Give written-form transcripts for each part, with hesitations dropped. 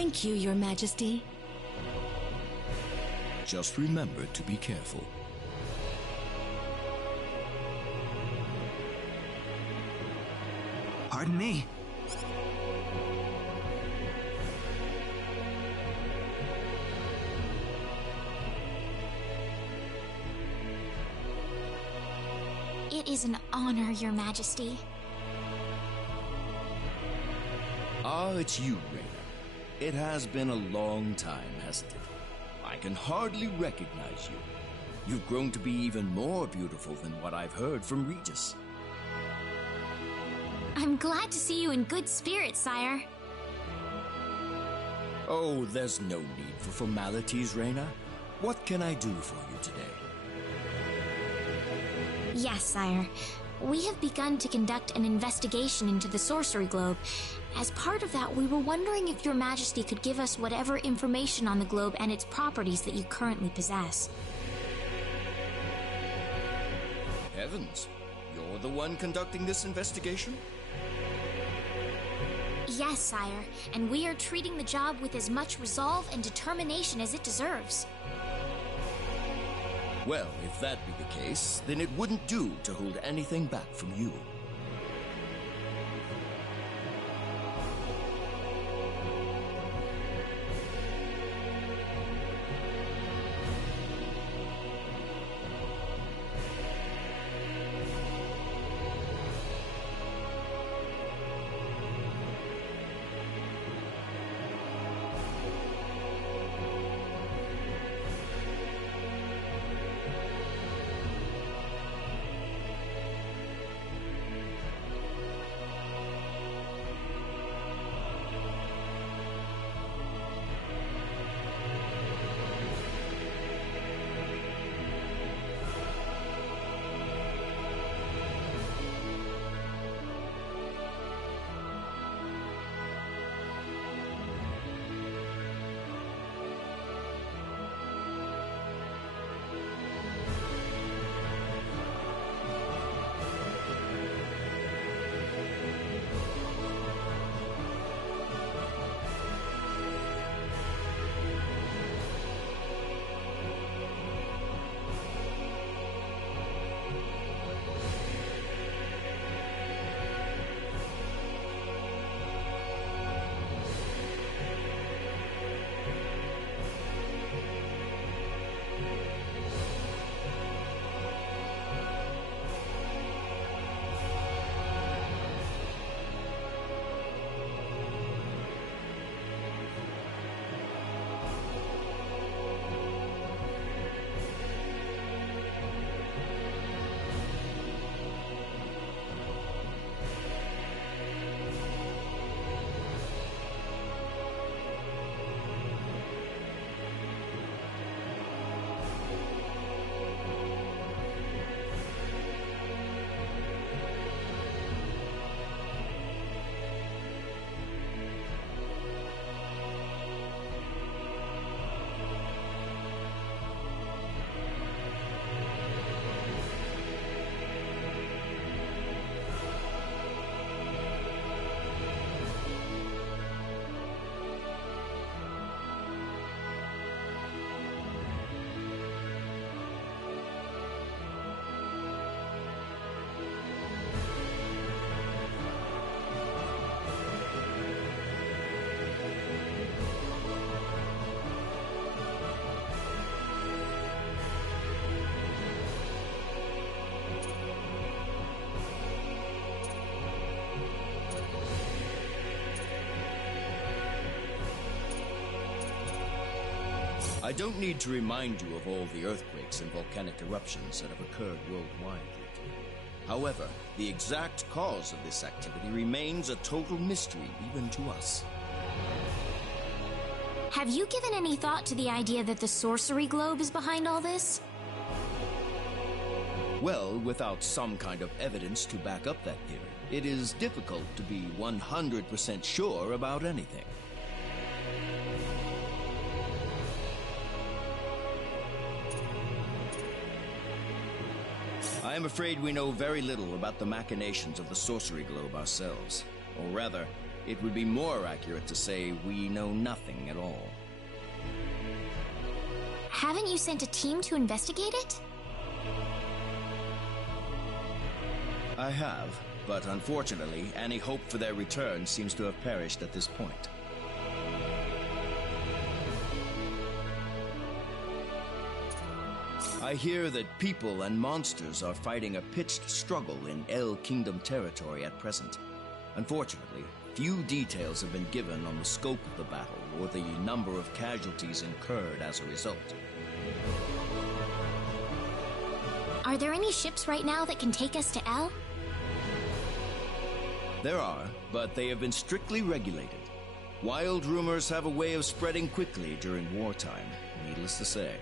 Thank you, Your Majesty. Just remember to be careful. Pardon me. It is an honor, Your Majesty. Ah, it's you, Reyna. It has been a long time, hasn't it? I can hardly recognize you. You've grown to be even more beautiful than what I've heard from Regis. I'm glad to see you in good spirits, sire. Oh, there's no need for formalities, Reyna. What can I do for you today? Yes, sire. We have begun to conduct an investigation into the sorcery globe. As part of that, we were wondering if Your Majesty could give us whatever information on the globe and its properties that you currently possess. Heavens, you're the one conducting this investigation? Yes, sire, and we are treating the job with as much resolve and determination as it deserves. Well, if that be the case, then it wouldn't do to hold anything back from you. I don't need to remind you of all the earthquakes and volcanic eruptions that have occurred worldwide lately. However, the exact cause of this activity remains a total mystery even to us. Have you given any thought to the idea that the sorcery globe is behind all this? Well, without some kind of evidence to back up that theory, it is difficult to be 100% sure about anything. I am afraid we know very little about the machinations of the sorcery globe ourselves. Or rather, it would be more accurate to say we know nothing at all. Haven't you sent a team to investigate it? I have, but unfortunately, any hope for their return seems to have perished at this point. I hear that people and monsters are fighting a pitched struggle in El Kingdom territory at present. Unfortunately, few details have been given on the scope of the battle or the number of casualties incurred as a result. Are there any ships right now that can take us to El? There are, but they have been strictly regulated. Wild rumors have a way of spreading quickly during wartime, needless to say.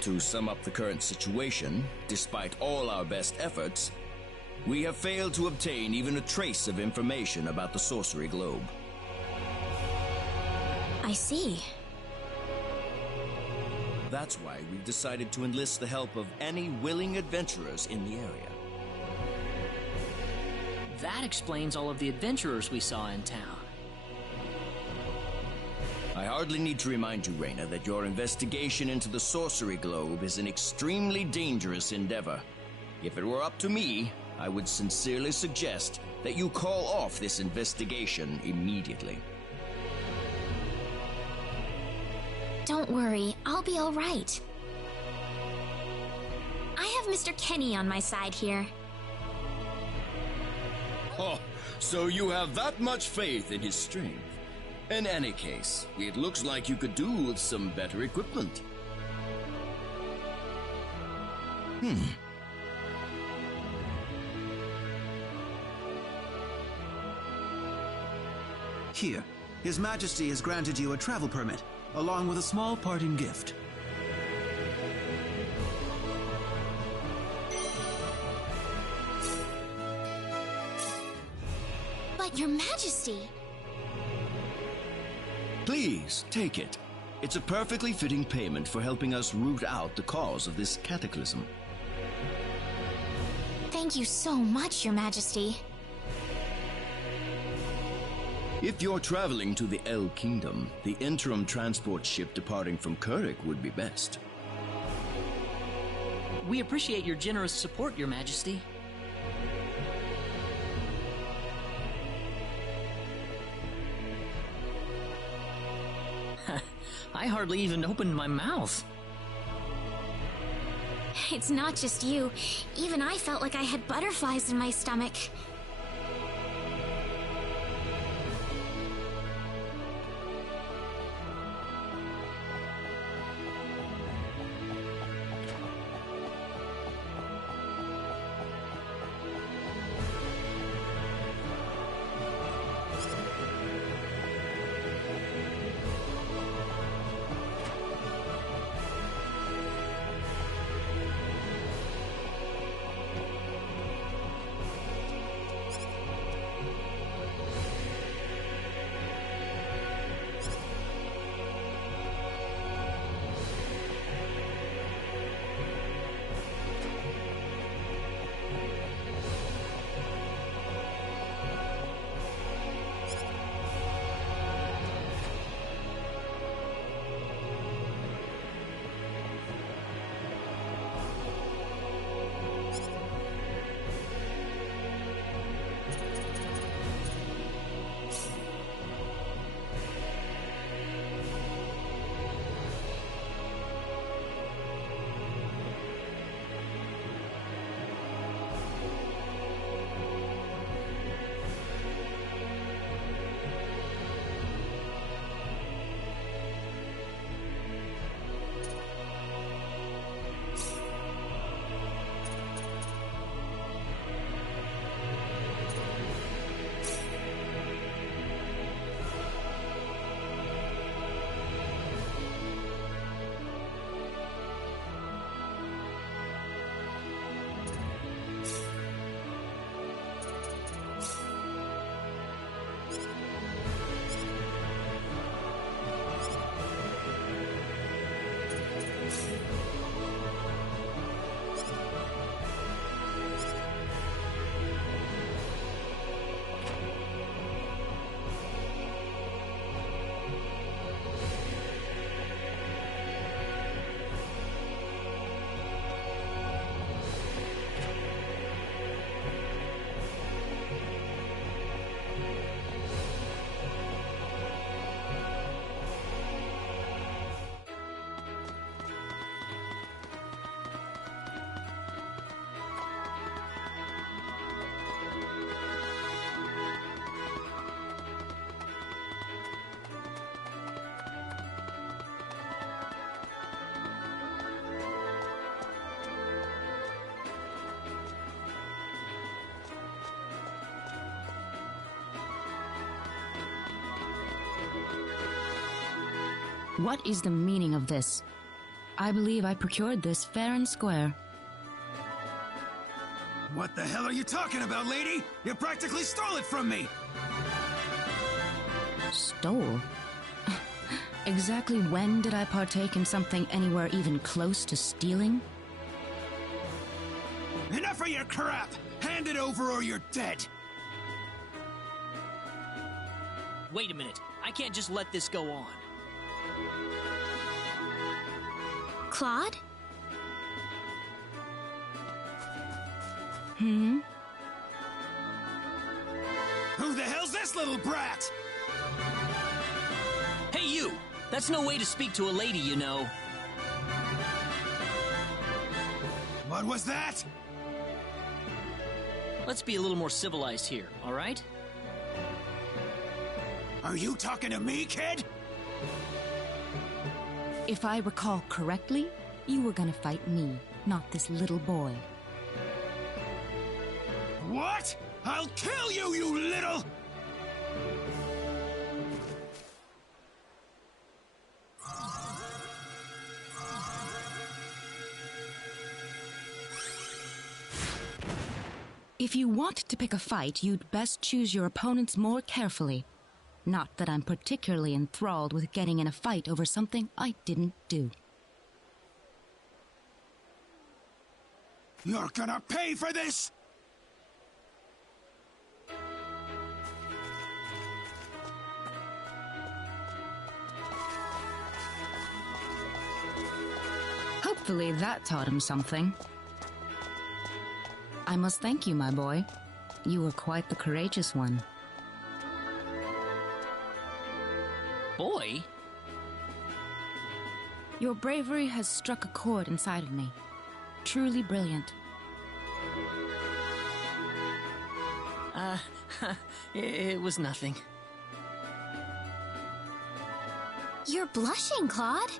To sum up the current situation, despite all our best efforts, we have failed to obtain even a trace of information about the sorcery globe. I see. That's why we've decided to enlist the help of any willing adventurers in the area. That explains all of the adventurers we saw in town. I hardly need to remind you, Reyna, that your investigation into the sorcery globe is an extremely dangerous endeavor. If it were up to me, I would sincerely suggest that you call off this investigation immediately. Don't worry, I'll be all right. I have Mr. Kenny on my side here. Oh, so you have that much faith in his strength. In any case, it looks like you could do with some better equipment. Here, His Majesty has granted you a travel permit, along with a small parting gift. But Your Majesty... Please, take it. It's a perfectly fitting payment for helping us root out the cause of this cataclysm. Thank you so much, Your Majesty. If you're traveling to the El Kingdom, the interim transport ship departing from Kurik would be best. We appreciate your generous support, Your Majesty. I hardly even opened my mouth. It's not just you. Even I felt like I had butterflies in my stomach. What is the meaning of this? I believe I procured this fair and square. What the hell are you talking about, lady? You practically stole it from me! Stole? Exactly when did I partake in something anywhere even close to stealing? Enough of your crap! Hand it over or you're dead! Wait a minute. I can't just let this go on. Claude? Hmm? Who the hell's this little brat? Hey, you! That's no way to speak to a lady, you know. What was that? Let's be a little more civilized here, all right? Are you talking to me, kid? If I recall correctly, you were gonna fight me, not this little boy. What? I'll kill you, you little... If you want to pick a fight, you'd best choose your opponents more carefully. Not that I'm particularly enthralled with getting in a fight over something I didn't do. You're gonna pay for this! Hopefully that taught him something. I must thank you, my boy. You were quite the courageous one. Boy? Your bravery has struck a chord inside of me. Truly brilliant. It was nothing. You're blushing, Claude.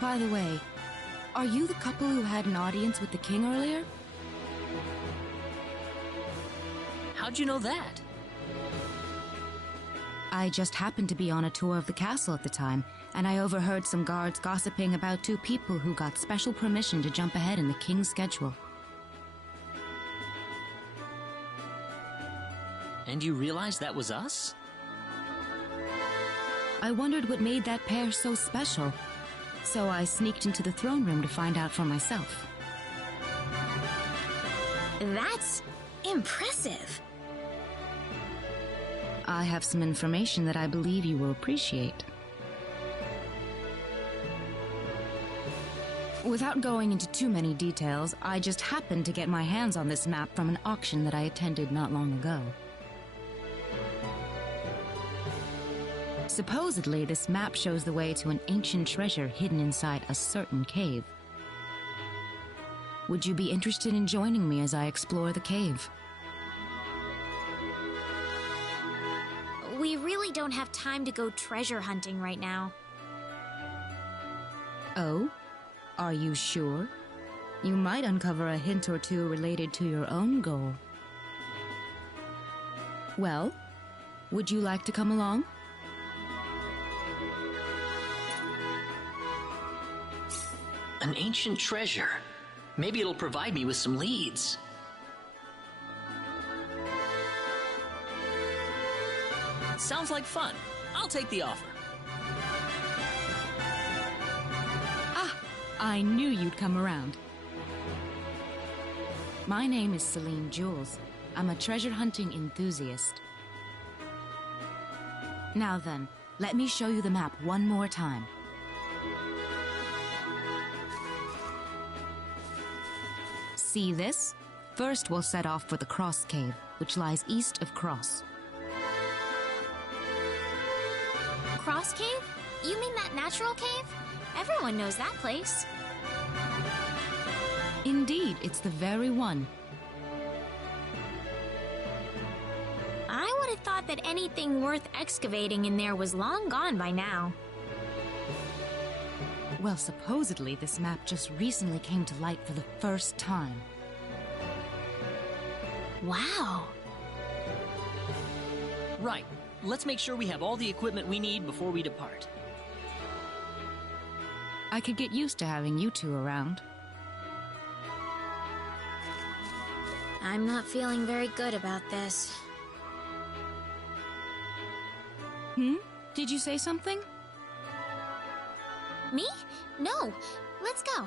By the way, are you the couple who had an audience with the king earlier? How'd you know that? I just happened to be on a tour of the castle at the time, and I overheard some guards gossiping about two people who got special permission to jump ahead in the king's schedule. And you realized that was us? I wondered what made that pair so special, so I sneaked into the throne room to find out for myself. That's impressive. I have some information that I believe you will appreciate. Without going into too many details, I just happened to get my hands on this map from an auction that I attended not long ago. Supposedly, this map shows the way to an ancient treasure hidden inside a certain cave. Would you be interested in joining me as I explore the cave? We really don't have time to go treasure hunting right now. Oh? Are you sure? You might uncover a hint or two related to your own goal. Well, would you like to come along? An ancient treasure. Maybe it'll provide me with some leads. Sounds like fun. I'll take the offer. Ah, I knew you'd come around. My name is Celine Jules. I'm a treasure hunting enthusiast. Now then, let me show you the map one more time. See this? First, we'll set off for the Cross Cave, which lies east of Cross. Cross Cave? You mean that natural cave? Everyone knows that place. Indeed, it's the very one. I would have thought that anything worth excavating in there was long gone by now. Well, supposedly this map just recently came to light for the first time. Wow. Right. Let's make sure we have all the equipment we need before we depart. I could get used to having you two around. I'm not feeling very good about this. Did you say something? Me? No. Let's go.